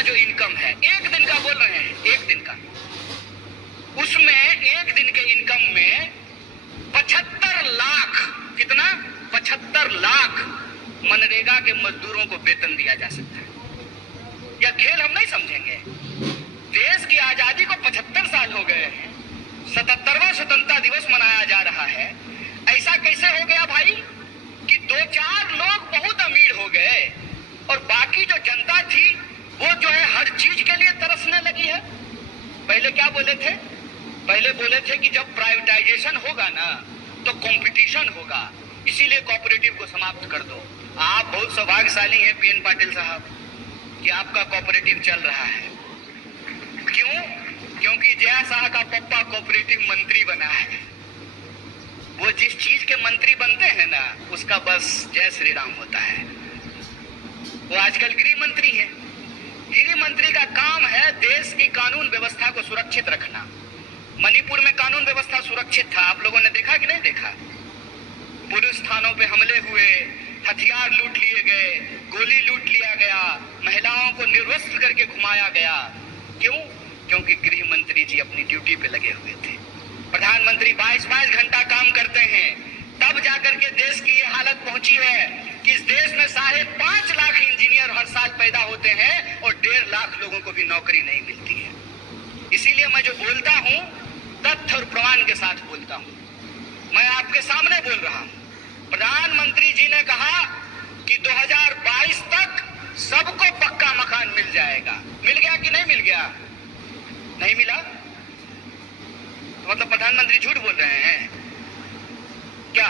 का जो इनकम है, एक दिन का बोल रहे हैं, एक दिन का, उसमें एक दिन के इनकम में 75 लाख, कितना, 75 लाख मनरेगा के मजदूरों को वेतन दिया जा सकता है। यह खेल हम नहीं समझेंगे। देश की आजादी को 75 साल हो गए हैं, 77वां स्वतंत्रता दिवस मनाया जा रहा है। ऐसा कैसे हो गया भाई कि 2-4 लोग बहुत अमीर हो गए और बाकी जो जनता थी वो जो है हर चीज के लिए तरसने लगी है। पहले क्या बोले थे? पहले बोले थे कि जब प्राइवेटाइजेशन होगा ना तो कंपटीशन होगा, इसीलिए कोऑपरेटिव को समाप्त कर दो। आप बहुत सौभाग्यशाली हैं पीएन पाटिल साहब कि आपका कोऑपरेटिव चल रहा है। क्यों? क्योंकि जया शाह का पप्पा कोऑपरेटिव मंत्री बना है। वो जिस चीज के मंत्री बनते हैं ना उसका बस जय श्री राम होता है। वो आजकल गृह मंत्री है। गृह मंत्री का काम है देश की कानून व्यवस्था को सुरक्षित रखना। मणिपुर में कानून व्यवस्था सुरक्षित था, आप लोगों ने देखा कि नहीं देखा? पुलिस थानों पे हमले हुए, हथियार लूट लिए गए, गोली लूट लिया गया, महिलाओं को निर्वस्त्र करके घुमाया गया। क्यों? क्योंकि गृह मंत्री जी अपनी ड्यूटी पे लगे हुए थे। प्रधानमंत्री 22-22 घंटा काम करते हैं, तब जाकर के देश की ये हालत पहुंची है कि इस देश में 5.5 लाख इंजीनियर हर साल पैदा होते हैं और 1.5 लाख लोगों को भी नौकरी नहीं मिलती है। इसीलिए मैं जो बोलता हूं तथ्य और प्रमाण के साथ बोलता हूं। मैं आपके सामने बोल रहा हूं। प्रधानमंत्री जी ने कहा कि 2022 तक सबको पक्का मकान मिल जाएगा। मिल गया कि नहीं मिल गया? नहीं मिला तो मतलब प्रधानमंत्री झूठ बोल रहे हैं क्या?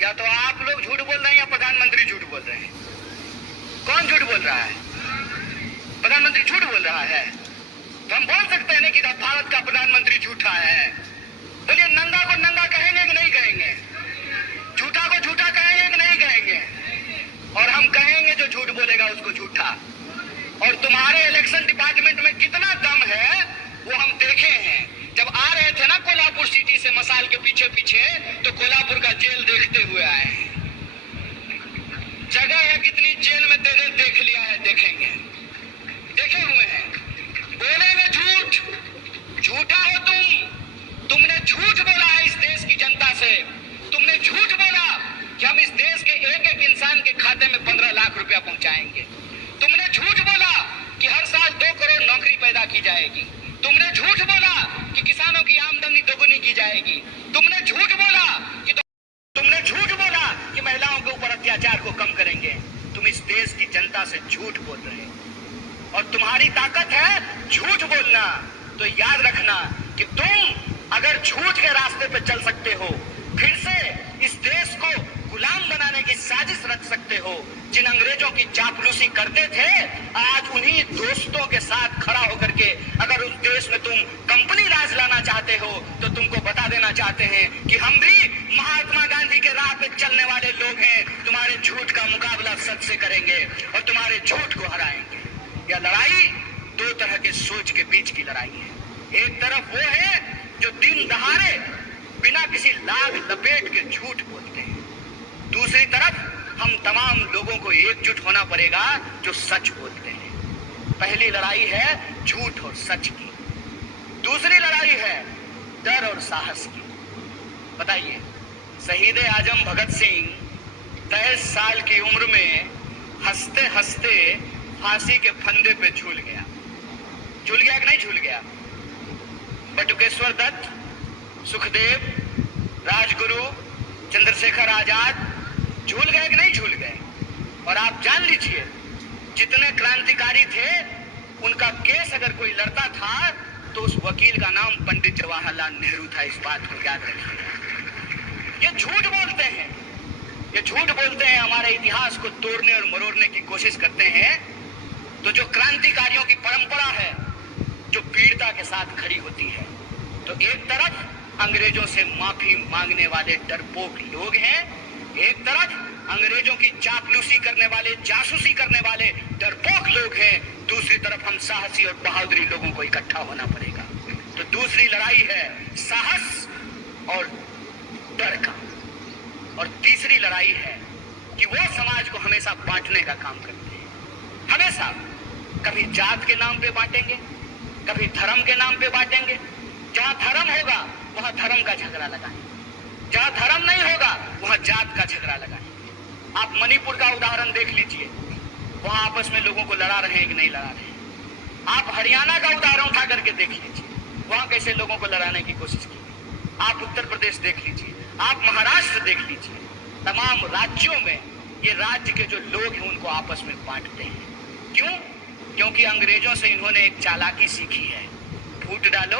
या तो आप लोग झूठ बोल रहे हैं या प्रधानमंत्री झूठ बोल रहे हैं? कौन झूठ बोल रहा है? प्रधानमंत्री झूठ बोल रहा है। तो हम बोल सकते हैं ना कि भारत का प्रधानमंत्री झूठा है। बोलिए, नंगा को नंगा कहेंगे कि नहीं कहेंगे? झूठा को झूठा कहेंगे कि नहीं कहेंगे? और हम कहेंगे जो झूठ बोलेगा उसको झूठा। और तुम्हारे इलेक्शन डिपार्टमेंट में कितना दम है वो हम देखे हैं। जब आ रहे थे ना कोल्हापुर सिटी से मसाल के पीछे पीछे, तो कोल्हापुर का जेल देखते हुए आए हैं। जगह है कितनी जेल में देख लिया है, देखेंगे, देखे हुए हैं। बोलेंगे झूठ, झूठा हो तुमने झूठ बोला है इस देश की जनता से। तुमने झूठ बोला कि हम इस देश के एक एक इंसान के खाते में 15 लाख रुपया पहुंचाएंगे। तुमने झूठ बोला कि हर साल 2 करोड़ नौकरी पैदा की जाएगी। तुमने झूठ बोला कि किसानों की आमदनी दोगुनी की जाएगी। तुमने झूठ बोला कि महिलाओं के ऊपर अत्याचार को कम करेंगे। तुम इस देश की जनता से झूठ बोल रहे हो और तुम्हारी ताकत है झूठ बोलना। तो याद रखना कि तुम अगर झूठ के रास्ते पे चल सकते हो, फिर से इस देश को गुलाम बनाने की साजिश रच सकते हो। जिन अंग्रेजों की चापलूसी करते थे, आज उन्हीं दोस्तों के साथ खड़ा होकर के अगर उस देश में तुम कंपनी राज लाना चाहते हो तो तुमको बता देना चाहते हैं कि हम भी महात्मा गांधी के राह पे चलने वाले लोग हैं। तुम्हारे झूठ का मुकाबला सच से करेंगे और तुम्हारे झूठ को हराएंगे। यह लड़ाई 2 तरह के सोच के बीच की लड़ाई है। एक तरफ वो है जो दिन दहाड़े बिना किसी लाग लपेट के झूठ बोलते हैं। दूसरी तरफ हम तमाम लोगों को एकजुट होना पड़ेगा जो सच बोलते हैं। पहली लड़ाई है झूठ और सच की, दूसरी लड़ाई है डर और साहस की। बताइए, शहीद आजम भगत सिंह 23 साल की उम्र में हंसते हंसते फांसी के फंदे पे झूल गया। झूल गया कि नहीं झूल गया? बटुकेश्वर दत्त, सुखदेव, राजगुरु, चंद्रशेखर आजाद झूल गए कि नहीं झूल गए? और आप जान लीजिए, जितने क्रांतिकारी थे उनका केस अगर कोई लड़ता था तो उस वकील का नाम पंडित जवाहरलाल नेहरू था। इस बात को याद रखिए। ये झूठ बोलते हैं, ये झूठ बोलते हैं, हमारे इतिहास को तोड़ने और मरोड़ने की कोशिश करते हैं। तो जो क्रांतिकारियों की परंपरा है जो वीरता के साथ खड़ी होती है, तो एक तरफ अंग्रेजों से माफी मांगने वाले डरपोक लोग हैं, एक तरफ अंग्रेजों की चापलूसी करने वाले, जासूसी करने वाले डरपोक लोग हैं, दूसरी तरफ हम साहसी और बहादुरी लोगों को इकट्ठा होना पड़ेगा। तो दूसरी लड़ाई है साहस और डर का, और तीसरी लड़ाई है कि वो समाज को हमेशा बांटने का काम करते हैं। हमेशा कभी जात के नाम पे बांटेंगे, कभी धर्म के नाम पे बांटेंगे। जहां धर्म होगा वहां धर्म का झगड़ा लगाएंगे, जहां धर्म नहीं होगा वहां जात का झगड़ा लगाएंगे। आप मणिपुर का उदाहरण देख लीजिए, वहां आपस में लोगों को लड़ा रहे हैं कि नहीं लड़ा रहे हैं। आप हरियाणा का उदाहरण उठा करके देख लीजिए, वहां कैसे लोगों को लड़ाने की कोशिश की। आप उत्तर प्रदेश देख लीजिए, आप महाराष्ट्र देख लीजिए, तमाम राज्यों में ये राज्य के जो लोग हैं उनको आपस में बांटते हैं। क्यों? क्योंकि अंग्रेजों से इन्होंने एक चालाकी सीखी है, फूट डालो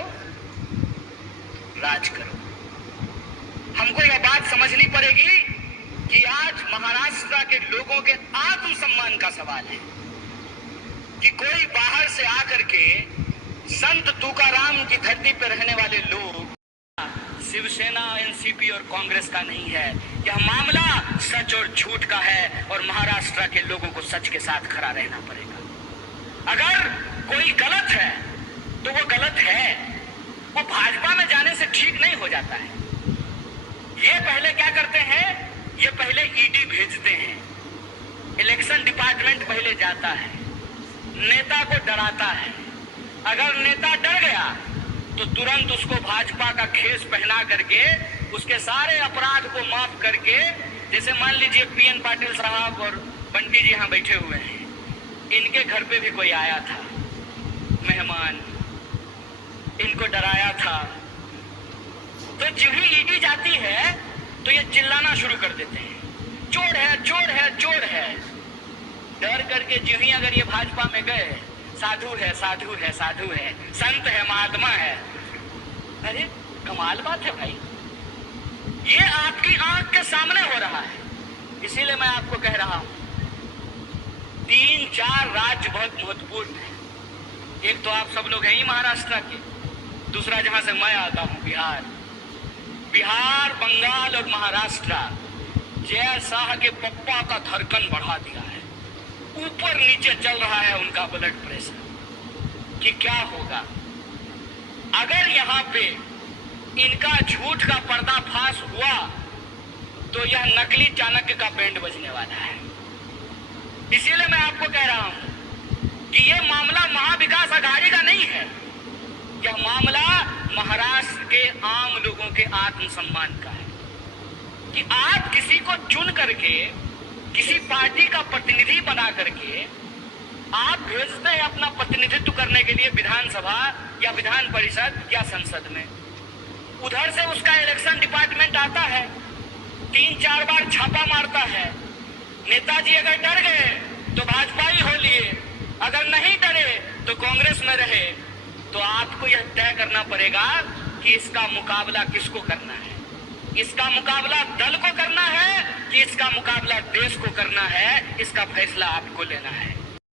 राज करो। हमको यह बात समझनी पड़ेगी कि आज महाराष्ट्र के लोगों के आत्मसम्मान का सवाल है कि कोई बाहर से आकर के संत तुकाराम की धरती पर रहने वाले लोग, शिवसेना, एनसीपी और कांग्रेस का नहीं है। यह मामला सच और झूठ का है और महाराष्ट्र के लोगों को सच के साथ खड़ा रहना पड़ेगा। अगर कोई गलत है तो वो गलत है, वो भाजपा में जाने से ठीक नहीं हो जाता है। ये पहले क्या करते हैं, ये पहले ईडी भेजते हैं, इलेक्शन डिपार्टमेंट पहले जाता है, नेता को डराता है। अगर नेता डर गया तो तुरंत उसको भाजपा का खेस पहना करके उसके सारे अपराध को माफ करके, जैसे मान लीजिए पीएन पाटिल साहब और बंटी जी यहाँ बैठे हुए हैं, इनके घर पे भी कोई आया था मेहमान, इनको डराया था, तो जो ही ईडी जाती है तो ये चिल्लाना शुरू कर देते हैं, चोर है, चोर है, चोर है। डर करके जो ही अगर ये भाजपा में गए, साधु है, साधु है, साधु है, संत है, महात्मा है। अरे कमाल बात है भाई, ये आपकी आंख के सामने हो रहा है। इसीलिए मैं आपको कह रहा हूं, 3-4 राज्य बहुत महत्वपूर्ण है। एक तो आप सब लोग हैं ही महाराष्ट्र के, दूसरा जहां से मैं आता हूं बिहार। बिहार, बंगाल और महाराष्ट्र जय शाह के पप्पा का धड़कन बढ़ा दिया है, ऊपर नीचे चल रहा है उनका ब्लड प्रेशर कि क्या होगा अगर यहाँ पे इनका झूठ का पर्दाफाश हुआ तो यह नकली चाणक्य का बैंड बजने वाला है। इसीलिए मैं आपको कह रहा हूं कि यह मामला महाविकास आघाड़ी का नहीं है, यह मामला महाराष्ट्र के आम लोगों के आत्मसम्मान का है कि आप किसी को चुन करके, किसी पार्टी का प्रतिनिधि बना करके आप भेजते हैं अपना प्रतिनिधित्व करने के लिए विधानसभा या विधान परिषद या संसद में। उधर से उसका इलेक्शन डिपार्टमेंट आता है, 3-4 बार छापा मारता है। नेताजी अगर डर गए तो भाजपा ही हो लिए, अगर नहीं डरे तो कांग्रेस में रहे। तो आपको यह तय करना पड़ेगा कि इसका मुकाबला किसको करना है। इसका मुकाबला दल को करना है कि इसका मुकाबला देश को करना है, इसका फैसला आपको लेना है।